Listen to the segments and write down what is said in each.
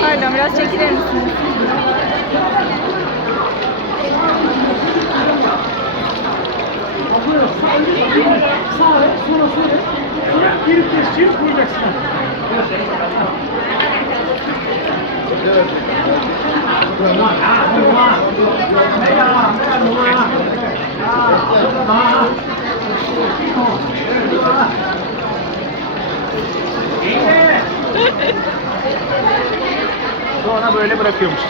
Pardon biraz çekilir misiniz? Sağa ver, sonra söyle. Sonra geri keseceğiz, koyacaksın. Sonra böyle bırakıyormuşuz.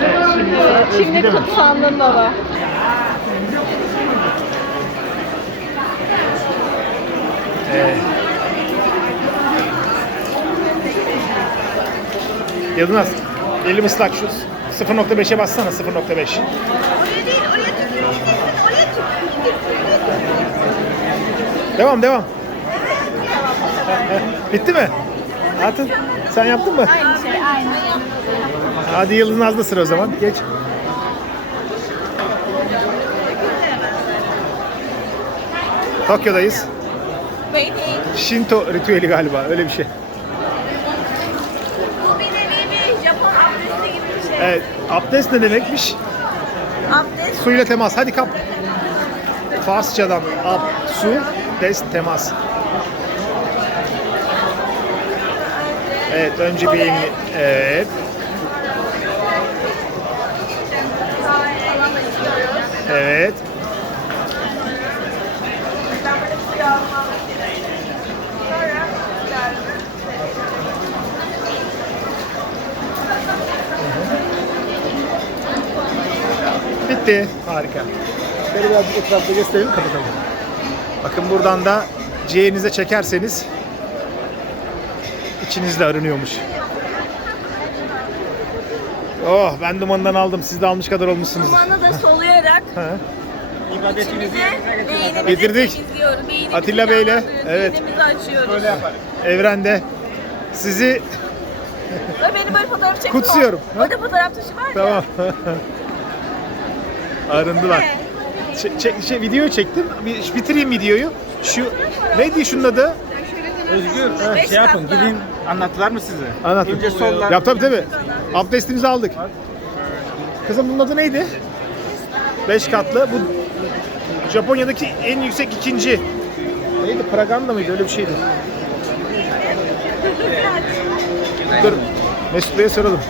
Evet, şimdi sıra Şimdi Özgü'de mi? kutsandın baba. Yılmaz, elim ıslak şu 0.5'e bassana 0.5. Oraya değil, oraya tükürüyorsun. Oraya Devam devam. Bitti mi? Atın. Sen yaptın mı? Aynı şey, aynı. Hadi Yıldız Nazlı sıra o zaman. Geç. Tokyo'dayız. Waiting. Shinto ritüeli galiba. Öyle bir şey. Bu bir nevi bir Japon abdesti gibi bir şey. Evet. Abdest ne demekmiş? Abdest. Suyla temas. Hadi kap. Farsçadan ab, su, dest, temas. Evet, önce bir. Evet. Evet. Bitti. Harika. Şöyle birazcık etrafta gösterelim kapatalım. Bakın buradan da ciğerinize çekerseniz içinizde arınıyormuş. Oh ben dumandan aldım. Siz de almış kadar olmuşsunuz. Dumanı da soluyarak Ha. içimize beynimizi Getirdik. temizliyoruz. Beynimizi Atilla Bey'le, canlandırıyoruz, evet. Beynimizi açıyoruz. Evrende sizi Ve benim böyle fotoğraf çektim. Kutsuyorum. Ha? Orada fotoğraf taşı var ya. tamam. Arındılar. Ç- çek- şey, video çektim. Bir, bitireyim videoyu. Şu neydi şunun adı? Özgür Beş şey yapın gidin anlattılar mı size? Anlat. Önce soldan. Yap tabii tabii. Abdestimizi aldık. Kızım bunun adı neydi? Beş katlı. Bu Japonya'daki en yüksek ikinci. Neydi? Praganda mıydı? Öyle bir şeydi. Dur. Mesut Bey'e soralım.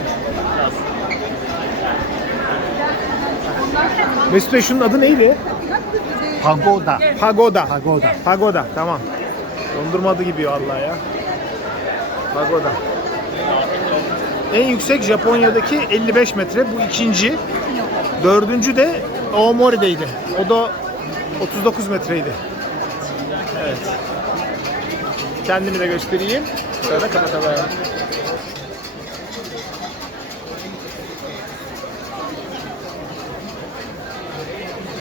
Mesut Bey şunun adı neydi? Pagoda. Pagoda. Pagoda. Pagoda. Tamam. Dondurma adı gibi vallahi ya. Pagoda. En yüksek Japonya'daki 55 metre. Bu ikinci. Dördüncü de Aomori'deydi. O da 39 metreydi. Evet. Kendimi de göstereyim. Sonra kapatalım.